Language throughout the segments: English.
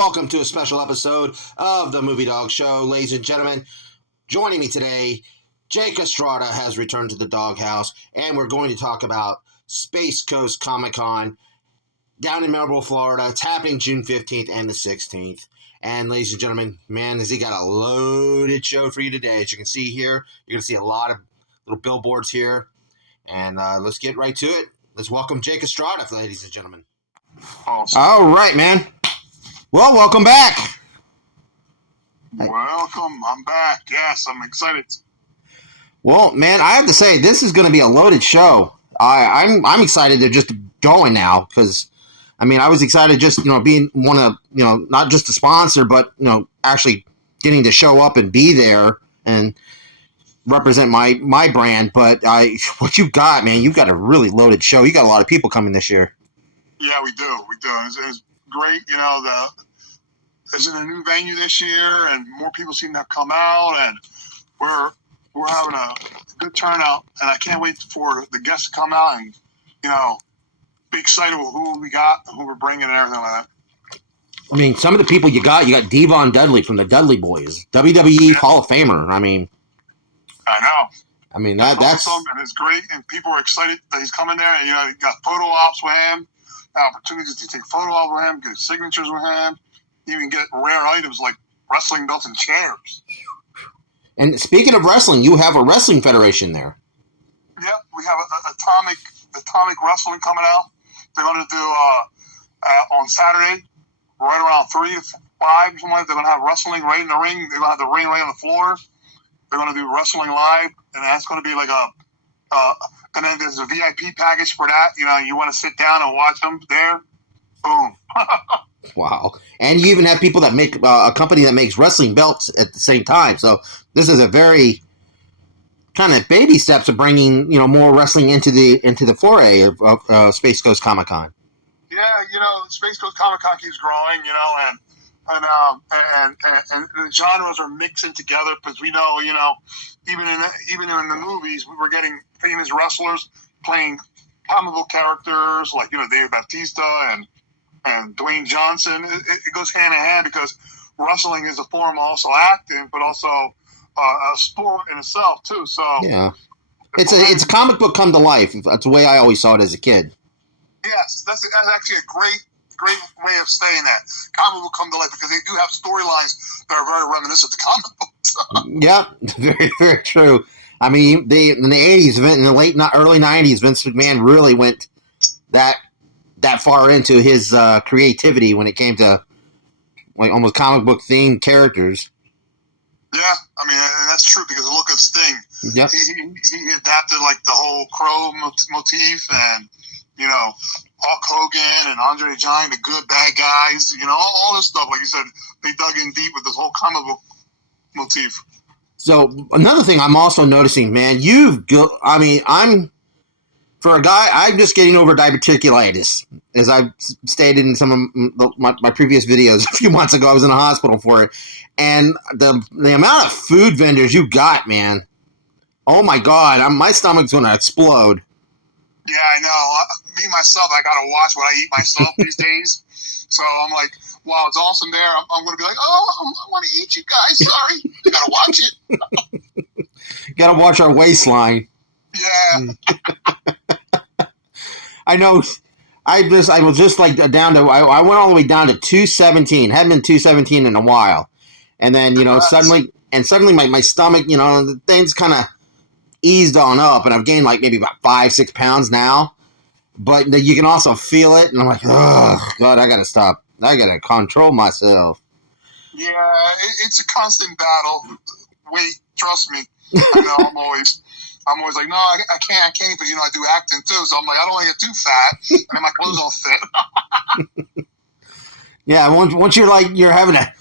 welcome to a special episode of the Movie Dawgs Show. Ladies and gentlemen, joining me today, Jake Estrada has returned to the doghouse, and we're going to talk about Space Coast Comic-Con down in Melbourne, Florida. It's happening June 15th and the 16th. And ladies and gentlemen, man, has he got a loaded show for you today. As you can see here, you're going to see a lot of little billboards here. And let's get right to it. Let's welcome Jake Estrada, ladies and gentlemen. Awesome. All right, man. Well, welcome back. Welcome. I'm back. Yes, I'm excited. Well, man, I have to say, this is going to be a loaded show. I'm excited to just going now because, I mean, I was excited just, being one of, not just a sponsor, but, actually getting to show up and be there and represent my brand. But what you got, man, you got a really loaded show. You got a lot of people coming this year. Yeah, we do. It's great. It's in a new venue this year, and more people seem to come out, and we're having a good turnout. And I can't wait for the guests to come out and be excited with who we got, and who we're bringing, and everything like that. I mean, some of the people you got Devon Dudley from the Dudley Boyz, WWE Hall of Famer. I know. That's awesome, and it's great, and people are excited that he's coming there. And you got photo ops with him, opportunities to take photo ops with him, get signatures with him, even get rare items like wrestling belts and chairs. And speaking of wrestling, you have a wrestling federation there. Yeah, we have Atomic Wrestling coming out. They're going to do on Saturday, right around 3 to 5. They're going to have wrestling right in the ring. They're going to have the ring right on the floor. They're going to do wrestling live, and that's going to be like and then there's a VIP package for that. You want to sit down and watch them there. Boom. Wow. And you even have people that make a company that makes wrestling belts at the same time. So this is a very kind of baby steps of bringing, more wrestling into the foray of Space Coast Comic-Con. Yeah, Space Coast Comic-Con keeps growing, and the genres are mixing together because we know, even in the movies, we were getting famous wrestlers playing comic book characters like Dave Bautista and Dwayne Johnson. It goes hand in hand because wrestling is a form of also acting, but also a sport in itself too. So yeah, it's a comic book come to life. That's the way I always saw it as a kid. Yes, that's actually a great way of saying that. Comic book come to life because they do have storylines that are very reminiscent of comic books. Yeah, very, very true. I mean, in the 80s, in the early 90s, Vince McMahon really went that far into his creativity when it came to like almost comic book themed characters. Yeah, I mean, and that's true because look at Sting. Yep. He adapted like the whole Crow motif and Hulk Hogan and Andre the Giant, the good bad guys, all this stuff. Like you said, they dug in deep with this whole comic book motif. So another thing I'm also noticing, man, I'm just getting over diverticulitis, as I've stated in some of my previous videos a few months ago. I was in a hospital for it, and the amount of food vendors you got, man, oh my God, my stomach's going to explode. Yeah, I know. Me, myself, I got to watch what I eat myself these days. So I'm like, while it's awesome there, I'm going to be like, I want to eat you guys. Sorry. I got to watch it. Got to watch our waistline. Yeah. I know. I was just like down to, I went all the way down to 217. Hadn't been 217 in a while. And then, suddenly my stomach, the things kind of eased on up, and I've gained like maybe about 5-6 pounds now, but you can also feel it, and I'm like, oh God, I gotta stop. I gotta control myself. Yeah, it's a constant battle. Wait, trust me. I know. I'm always like, no, I can't, but I do acting too, so I'm like, I don't want to get too fat, and then my clothes don't fit. Yeah, once you're having a,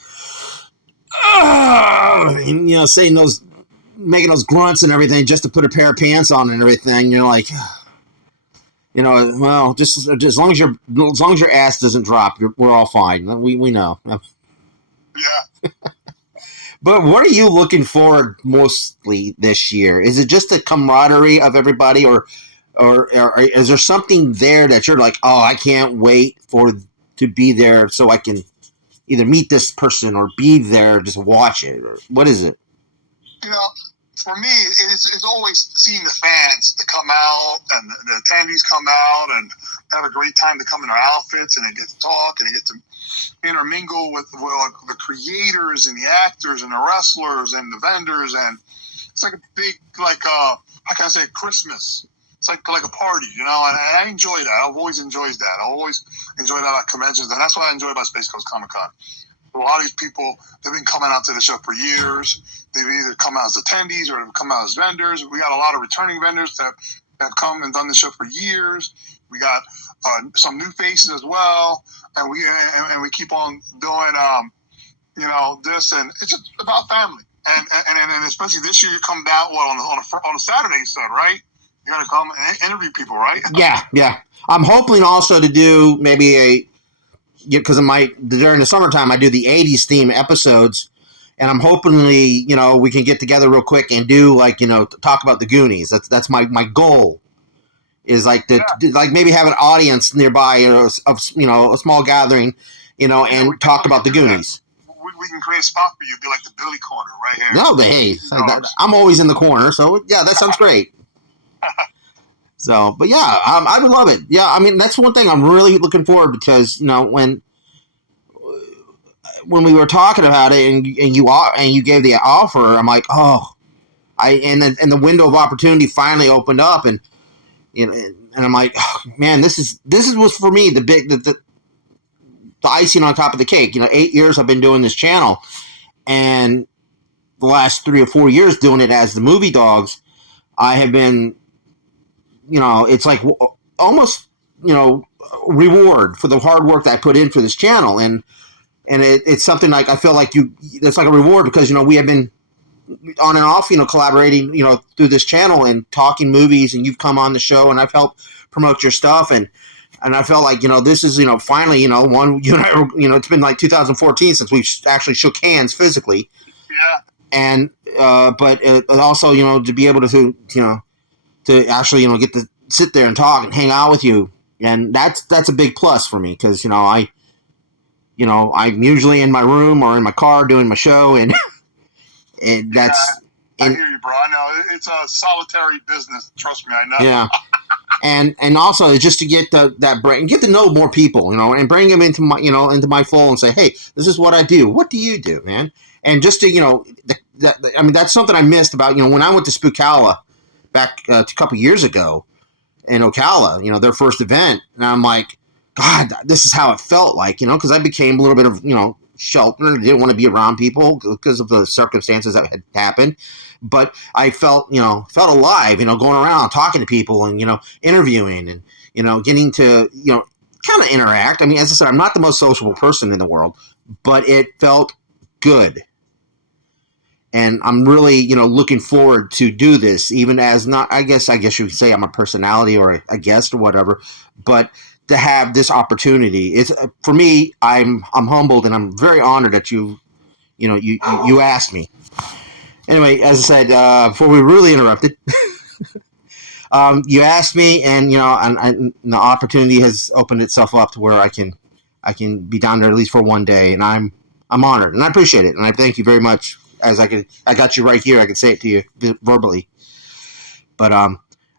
saying those. Making those grunts and everything just to put a pair of pants on and everything, you're like, well, just as long as your ass doesn't drop, we're all fine. We know. Yeah. But what are you looking forward mostly this year? Is it just the camaraderie of everybody, or is there something there that you're like, oh, I can't wait to be there so I can, either meet this person or be there, just watch it? Or what is it? You know, for me, it's always seeing the fans that come out and the attendees come out and have a great time to come in their outfits and they get to talk and they get to intermingle with the creators and the actors and the wrestlers and the vendors, and it's like a big, like how can I say, Christmas. It's like a party, you know, and I enjoy that. I've always enjoyed that. I always enjoy that at conventions, and that's what I enjoy about Space Coast Comic Con. A lot of these people, they've been coming out to the show for years. They've either come out as attendees or they've come out as vendors. We got a lot of returning vendors that have come and done the show for years. We got some new faces as well, and we keep on doing you know, this, and it's just about family. And especially this year, you come down on a Saturday, you said, right? You got to come and interview people, right? Yeah. I'm hoping also to do maybe because during the summertime I do the '80s theme episodes, and I'm hopefully, you know, we can get together real quick and do, like, you know, talk about the Goonies. That's my goal. Is like like maybe have an audience nearby, or you know, a small gathering, you know, and talk about the Goonies. We can create a spot for you, be like the Billy Corner right here. No, I'm always in the corner, so yeah, that sounds great. So, but yeah, I would love it. Yeah, I mean, that's one thing I'm really looking forward, because, you know, when we were talking about it and you gave the offer, I'm like, and the window of opportunity finally opened up, and you know, and I'm like, oh, man, this was for me the icing on top of the cake. You know, 8 years I've been doing this channel, and the last 3 or 4 years doing it as the Movie Dawgs, I have been, you know, it's like almost, you know, reward for the hard work that I put in for this channel, and it's something like I feel like it's like a reward, because, you know, we have been on and off, you know, collaborating, you know, through this channel and talking movies, and you've come on the show and I've helped promote your stuff, and I felt like, you know, this is, you know, finally, you know, it's been like 2014 since we actually shook hands physically. Yeah. And but also, you know, to be able to you know, to actually, you know, get to sit there and talk and hang out with you, and that's a big plus for me, because, you know, I'm usually in my room or in my car doing my show, and that's. I hear you, bro. I know it's a solitary business. Trust me, I know. Yeah, and also just to get that brain, get to know more people, you know, and bring them into my fold and say, hey, this is what I do. What do you do, man? And just to, you know, I mean, that's something I missed about, you know, when I went to Spookala back a couple years ago in Ocala, you know, their first event, and I'm like, God, this is how it felt like, you know, because I became a little bit of, you know, sheltered, didn't want to be around people because of the circumstances that had happened. But I felt alive, you know, going around talking to people and, you know, interviewing and, you know, getting to, you know, kind of interact. I mean, as I said, I'm not the most sociable person in the world, but it felt good. And I'm really, you know, looking forward to do this, even as not, I guess you could say I'm a personality or a guest or whatever, but to have this opportunity, it's, for me, I'm humbled, and I'm very honored that you asked me. Anyway, as I said, before we really interrupted, you asked me, and, you know, and the opportunity has opened itself up to where I can be down there at least for one day, and I'm honored, and I appreciate it, and I thank you very much. As I got you right here, I can say it to you verbally. But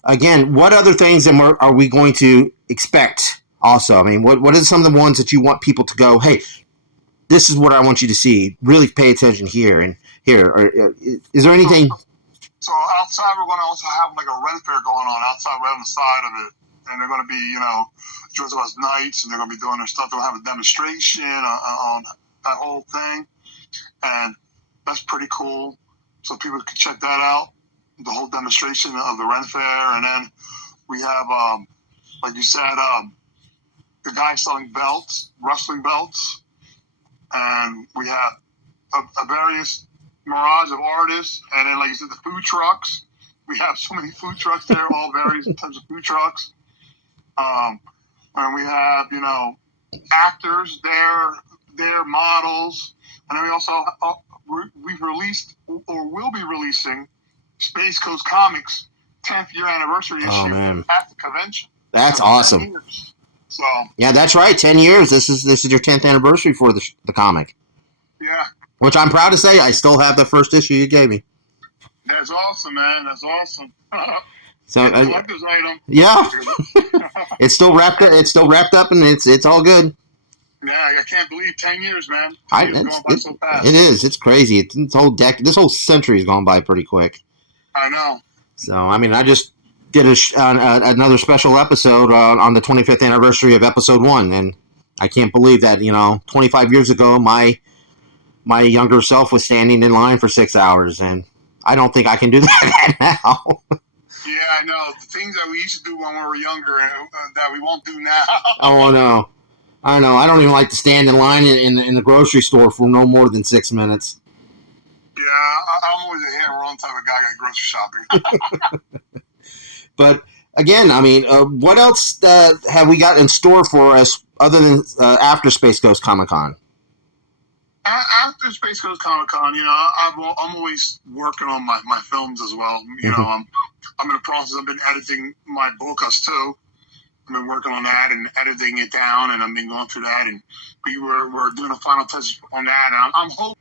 again, what other things are we going to expect? Also, I mean, what are some of the ones that you want people to go, hey, this is what I want you to see. Really pay attention here and here. Or, is there anything? So outside, we're going to also have like a Ren Fair going on outside, right on the side of it, and they're going to be, you know, dressed up as knights, and they're going to be doing their stuff. They'll have a demonstration on that whole thing, and that's pretty cool. So people can check that out, the whole demonstration of the Ren Fair, and then we have, like you said, the guy selling belts, wrestling belts, and we have a various mirage of artists, and then, like you said, the food trucks. We have so many food trucks there, all various types of food trucks. And we have, you know, actors there, models, and then we also we've released or will be releasing Space Coast Comics 10th year anniversary issue at the convention. That's awesome. So yeah, that's right. 10 years. This is your 10th anniversary for the comic. yeah, Which I'm proud to say I still have the first issue you gave me. that's awesome, man. That's awesome. So It's a collector's item. yeah, it's still wrapped up. It's still wrapped up, and it's all good. Yeah, I can't believe 10 years, man. 10 years going by so fast. It is. It's crazy. This whole century's gone by pretty quick. I know. So I mean, I just did another special episode on the 25th anniversary of episode 1, and I can't believe that 25 years ago my younger self was standing in line for 6 hours, and I don't think I can do that now. Yeah, I know. The things that we used to do when we were younger that we won't do now. Oh, no. I know. I don't even like to stand in line in the grocery store for no more than 6 minutes. Yeah, I'm always a hand-run type of guy that grocery shopping. But, again, I mean, what else have we got in store for us other than after Space Coast Comic-Con? After Space Coast Comic-Con, I'm always working on my films as well. I'm in the process. I've been editing my Bokas too. I've been working on that and editing it down, and I've been going through that, and we're doing a final touch on that. And I'm hoping.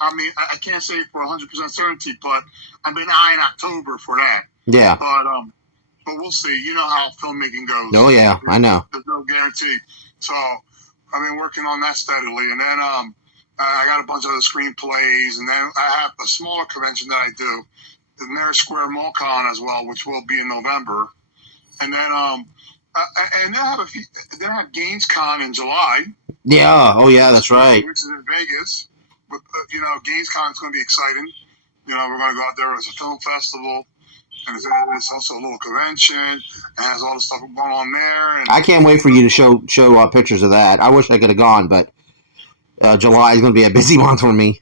I mean, I can't say for 100% certainty, but I've been eyeing October for that. Yeah. But we'll see. You know how filmmaking goes. Oh yeah, I know. There's no guarantee. So I've been working on that steadily, and then I got a bunch of other screenplays, and then I have a smaller convention that I do, the Mayor Square Mall Con as well, which will be in November, and then and then I have Gaines Con in July. Yeah. Oh yeah, that's right. Which is in Vegas. But Gaines Con is going to be exciting. We're going to go out there as a film festival, and it's also a little convention, and has all the stuff going on there. And I can't wait for you to show pictures of that. I wish I could have gone, but July is going to be a busy month for me.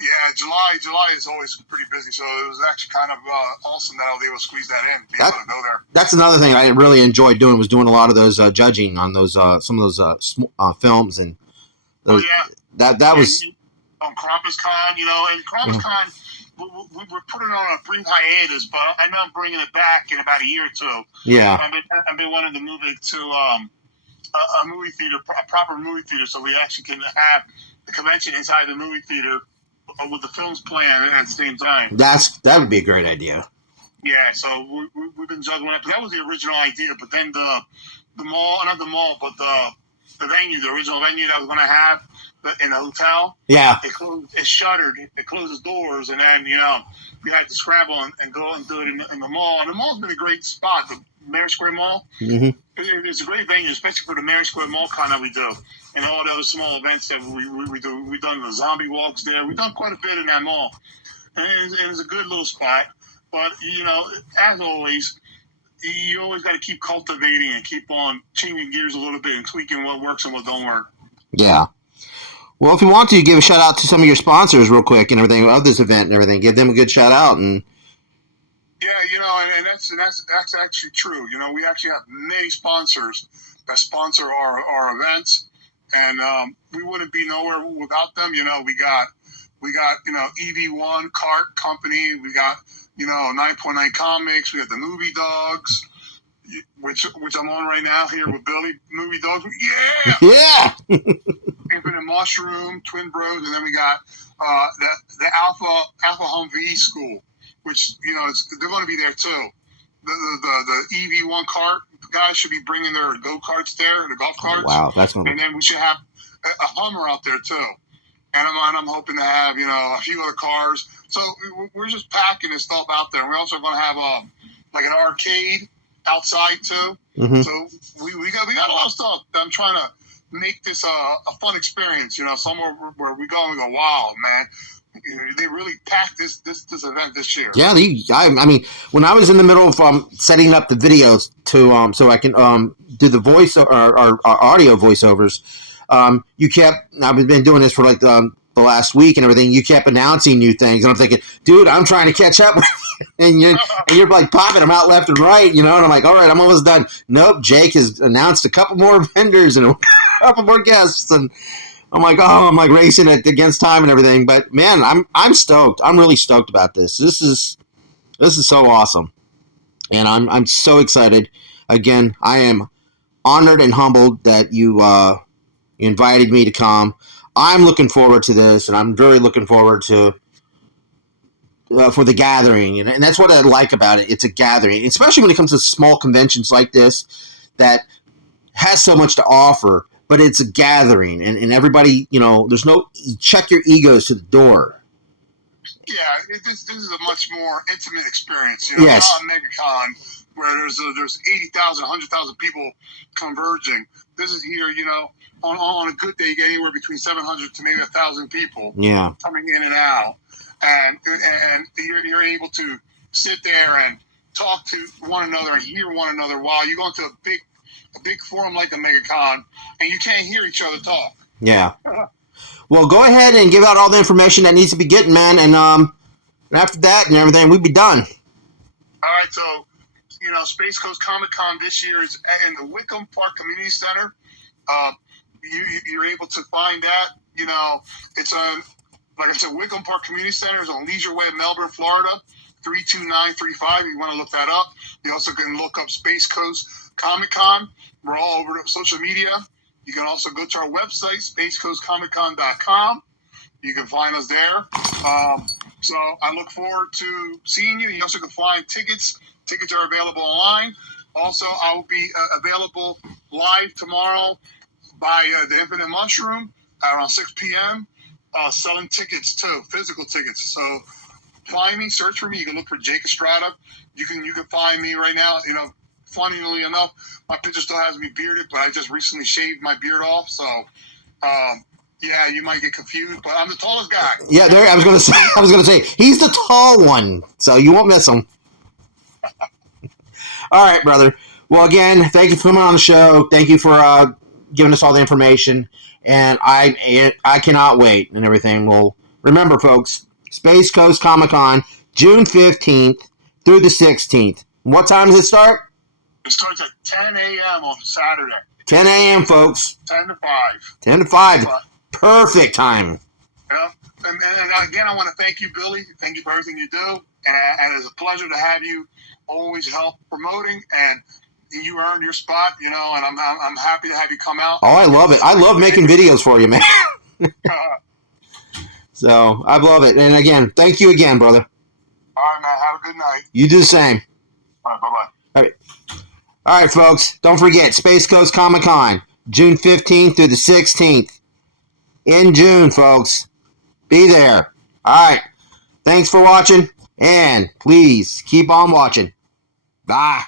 Yeah, July is always pretty busy, so it was actually kind of awesome that I was able to squeeze that in, able to go there. That's another thing I really enjoyed doing, was doing a lot of those judging on those some of those films, and those, that was on Krampus Con, and Krampus Con, we're putting it on a brief hiatus, but I know I'm bringing it back in about a year or two. Yeah, I've been wanting to move it to a movie theater, a proper movie theater, so we actually can have the convention inside the movie theater with the films playing at the same time. That would be a great idea. Yeah, so we've been juggling it, but that was the original idea. But then the mall, not the mall, but the venue, the original venue that I was going to have in the hotel. Yeah, it shuttered. It closed its doors, and then we had to scramble and go and do it in the mall. And the mall's been a great spot, the Mayor Square Mall. Mm-hmm. It's a great venue, especially for the Mayor Square Mall Con that we do, and all the other small events that we do. We've done the zombie walks there. We've done quite a bit in that mall, and it's a good little spot. But as always, you always got to keep cultivating and keep on changing gears a little bit and tweaking what works and what don't work. Yeah. Well, if you want to, give a shout out to some of your sponsors real quick and everything of this event and everything. Give them a good shout out. And yeah, and that's actually true. We actually have many sponsors that sponsor our events, and we wouldn't be nowhere without them. We got EV1 Cart Company. We got 9.9 Comics. We got the Movie Dogs, which I'm on right now here with Billy. Movie Dogs. Yeah. Yeah. Infinite Mushroom, Twin Bros, and then we got the Alpha Humvee School, which they're going to be there too. The EV1 cart guys should be bringing their go-karts there, the golf carts. Wow, that's going to. And then we should have a Hummer out there too. And I'm hoping to have a few other cars. So we're just packing this stuff out there. We're also going to have like an arcade outside too. Mm-hmm. So we got a lot of stuff. I'm trying to make this a fun experience, somewhere where we go and we go, wow, man, they really packed this event this year. Yeah, I mean, when I was in the middle of setting up the videos to so I can do the voice or audio voiceovers, I've been doing this for like the last week and everything. You kept announcing new things, and I'm thinking, dude, I'm trying to catch up with you. And you're like popping them out left and right, and I'm like, all right, I'm almost done. Nope, Jake has announced a couple more vendors and a couple more guests, and I'm like, I'm like racing it against time and everything. But man, I'm stoked. I'm really stoked about this. This is so awesome, and I'm so excited. Again, I am honored and humbled that you invited me to come. I'm looking forward to this, and I'm very looking forward to for the gathering, and that's what I like about it. It's a gathering, especially when it comes to small conventions like this that has so much to offer, but it's a gathering, and everybody, there's no check your egos to the door. Yeah, this is a much more intimate experience. Yes. Not a MegaCon where there's 80,000, 100,000 people converging. This is here, on a good day, you get anywhere between 700 to maybe 1,000 people coming in and out. And you're able to sit there and talk to one another and hear one another while you go into a big forum like a MegaCon, and you can't hear each other talk. Yeah. Well, go ahead and give out all the information that needs to be getting, man, and after that and everything, we'd be done. All right, so Space Coast Comic Con this year is in the Wickham Park Community Center. You're able to find that. It's on. Like I said, Wickham Park Community Center is on Leisure Way, Melbourne, Florida, 32935. You want to look that up. You also can look up Space Coast Comic Con. We're all over social media. You can also go to our website, spacecoastcomiccon.com. You can find us there. So I look forward to seeing you. You also can find tickets. Tickets are available online. Also, I will be available live tomorrow by the Infinite Mushroom around 6 p.m. Selling tickets too, physical tickets. So find me, search for me. You can look for Jake Estrada. You can find me right now. Funnily enough, my picture still has me bearded, but I just recently shaved my beard off. So yeah, you might get confused, but I'm the tallest guy. Yeah, there. I was gonna say he's the tall one, so you won't miss him. All right, brother. Well, again, thank you for coming on the show. Thank you for giving us all the information. And I cannot wait and everything. Well, remember, folks, Space Coast Comic Con, June 15th through the 16th. What time does it start? It starts at 10 a.m. on Saturday. 10 a.m., folks. 10 to 5. 10 to 5. Perfect time. Yeah. And again, I want to thank you, Billy. Thank you for everything you do. And it's a pleasure to have you always help promoting, and you earned your spot, and I'm happy to have you come out. Oh, I love it. I love making videos for you, man. So, I love it. And again, thank you again, brother. All right, man. Have a good night. You do the same. All right, bye-bye. All right, folks. Don't forget, Space Coast Comic Con, June 15th through the 16th. In June, folks. Be there. All right. Thanks for watching, and please keep on watching. Bye.